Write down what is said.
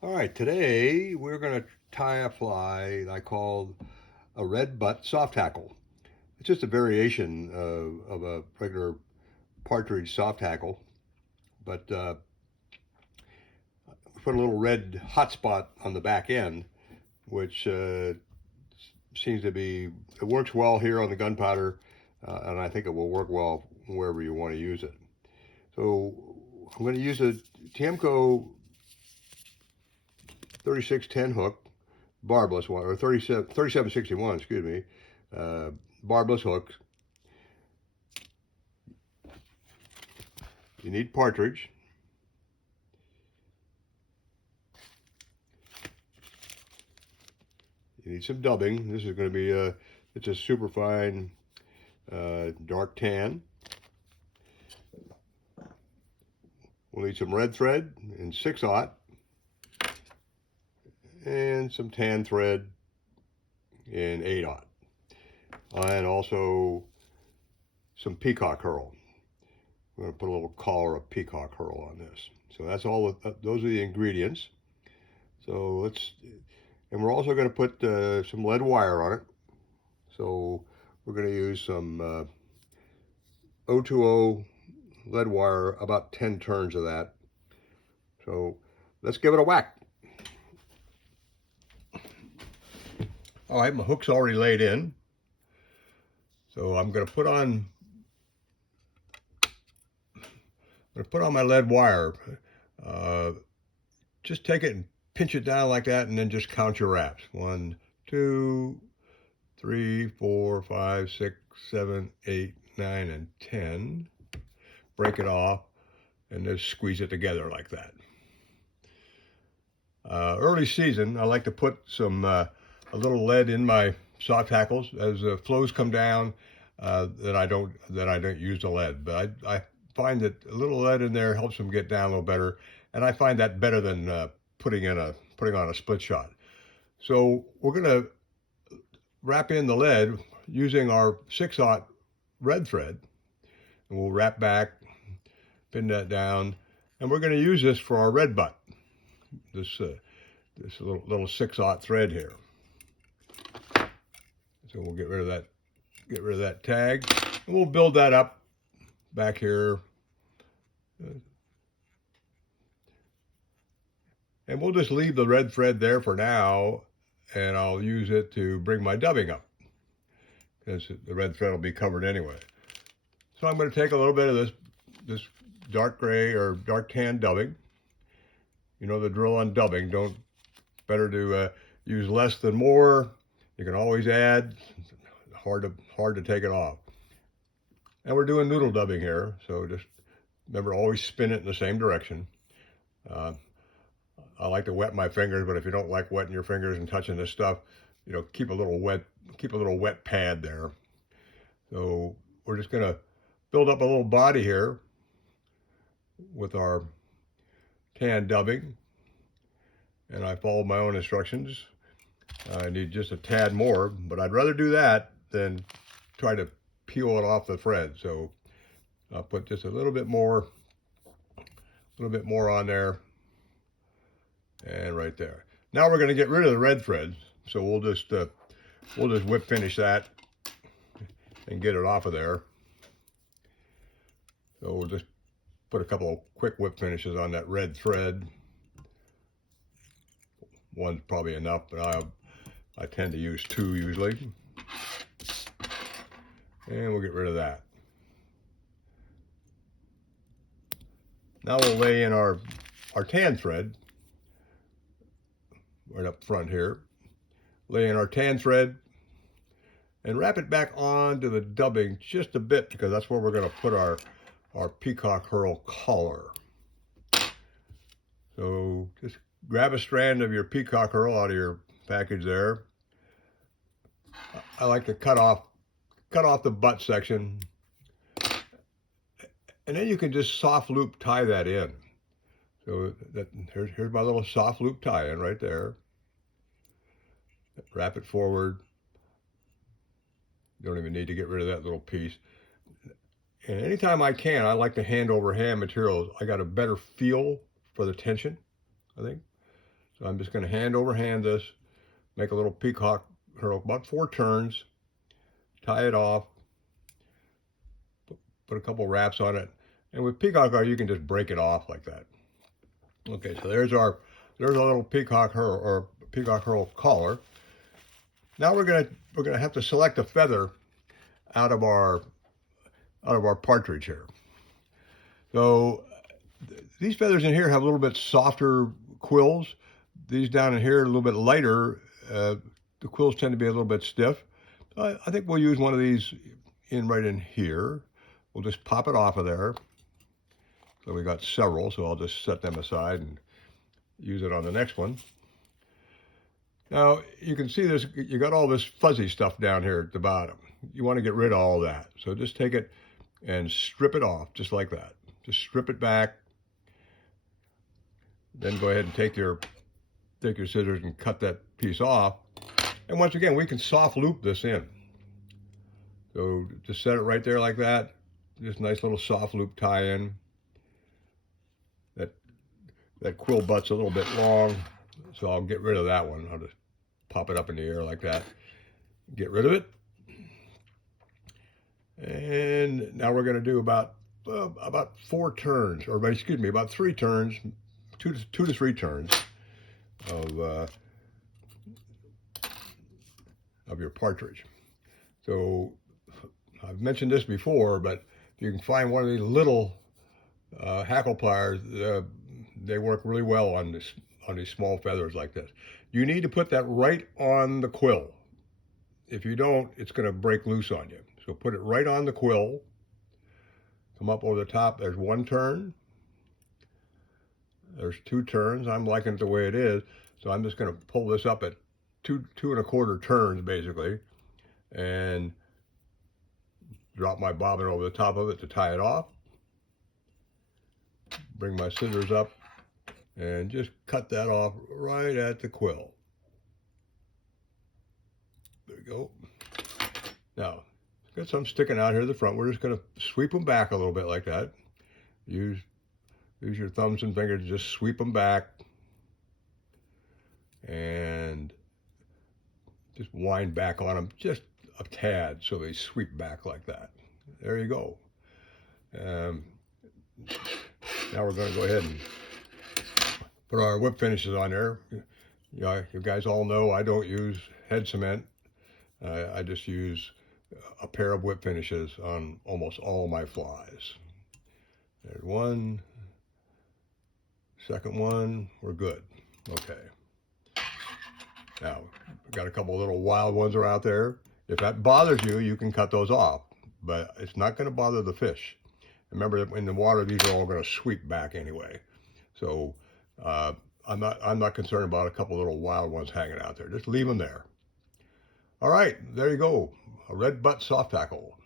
All right, today we're going to tie a fly I call a red butt soft hackle. It's just a variation of a regular partridge soft hackle, but we put a little red hot spot on the back end, which seems to be, it works well here on the gunpowder, and I think it will work well wherever you want to use it. So I'm going to use a Tiemco 3610 hook, barbless one, or 3761, excuse me, barbless hooks. You need partridge. You need some dubbing. This is going to be it's a super fine dark tan. We'll need some red thread in 6/0 and some tan thread in 8/0, and also some peacock herl. We're going to put a little collar of peacock herl on this. So that's all. Those are the ingredients. So and we're also going to put some lead wire on it. So we're going to use some 020 lead wire, about 10 turns of that. So let's give it a whack. All right, my hook's already laid in. So I'm going to put on my lead wire. Just take it and pinch it down like that, and then just count your wraps. 1, 2, 3, 4, 5, 6, 7, 8, 9, and 10. Break it off, and just squeeze it together like that. Early season, I like to put some a little lead in my soft hackles as the flows come down. That I don't use the lead, but I find that a little lead in there helps them get down a little better, and I find that better than putting on a split shot. So we're gonna wrap in the lead using our 6/0 red thread, and we'll wrap back, pin that down, and we're going to use this for our red butt. This little 6/0 thread here. So we'll get rid of that tag, and we'll build that up back here. And we'll just leave the red thread there for now, and I'll use it to bring my dubbing up, because the red thread will be covered anyway. So I'm going to take a little bit of this dark gray or dark tan dubbing. You know the drill on dubbing. Better to use less than more. You can always add. Hard to take it off. And we're doing noodle dubbing here, so just remember, always spin it in the same direction. I like to wet my fingers, but if you don't like wetting your fingers and touching this stuff, keep a little wet pad there. So we're just gonna build up a little body here with our tan dubbing, and I followed my own instructions. I need just a tad more, but I'd rather do that than try to peel it off the thread. So I'll put just a little bit more on there, and right there. Now we're going to get rid of the red threads, so we'll just whip finish that and get it off of there. So we'll just put a couple of quick whip finishes on that red thread. One's probably enough, but I tend to use 2 usually. And we'll get rid of that. Now we'll lay in our tan thread right up front here. Lay in our tan thread and wrap it back onto the dubbing just a bit, because that's where we're going to put our peacock herl collar. So just grab a strand of your peacock herl out of your package there. I like to cut off the butt section, and then you can just soft loop tie that in. So here's my little soft loop tie-in right there. Wrap it forward. You don't even need to get rid of that little piece. And anytime I can, I like to hand over hand materials. I got a better feel for the tension, I think. So I'm just going to hand over hand this, make a little peacock curl, about 4 turns, tie it off, put a couple wraps on it, and with peacock you can just break it off like that. Okay, so there's our little peacock herl collar. Now we're gonna have to select a feather out of our partridge here. So these feathers in here have a little bit softer quills. These down in here are a little bit lighter. The quills tend to be a little bit stiff. I think we'll use one of these right in here. We'll just pop it off of there. So we got several, so I'll just set them aside and use it on the next one. Now you can see this, you got all this fuzzy stuff down here at the bottom. You want to get rid of all that. So just take it and strip it off just like that. Just strip it back. Then go ahead and take your scissors and cut that piece off. And once again, we can soft loop this in. So just set it right there like that. Just nice little soft loop tie in. That quill butt's a little bit long, so I'll get rid of that one. I'll just pop it up in the air like that. Get rid of it. And now we're going to do about 4 turns, or excuse me, about 3 turns, 2 to 3 turns of your partridge. So I've mentioned this before, but if you can find one of these little hackle pliers, they work really well on these small feathers like this. You need to put that right on the quill. If you don't, it's going to break loose on you. So put it right on the quill. Come up over the top. There's 1 turn. There's 2 turns. I'm liking it the way it is. So I'm just going to pull this up at 2 1/4 turns basically, and drop my bobbin over the top of it to tie it off. Bring my scissors up and just cut that off right at the quill. There we go. Now, got some sticking out here at the front. We're just going to sweep them back a little bit like that. Use your thumbs and fingers to just sweep them back. And just wind back on them just a tad so they sweep back like that. There you go. Now we're going to go ahead and put our whip finishes on there. You guys all know I don't use head cement. I just use a pair of whip finishes on almost all my flies. There's one. Second one. We're good. Okay. Now, we've got a couple little wild ones are out there. If that bothers you, you can cut those off, but it's not going to bother the fish. Remember, in the water, these are all going to sweep back anyway. So I'm not concerned about a couple little wild ones hanging out there. Just leave them there. All right, there you go. A red butt soft tackle.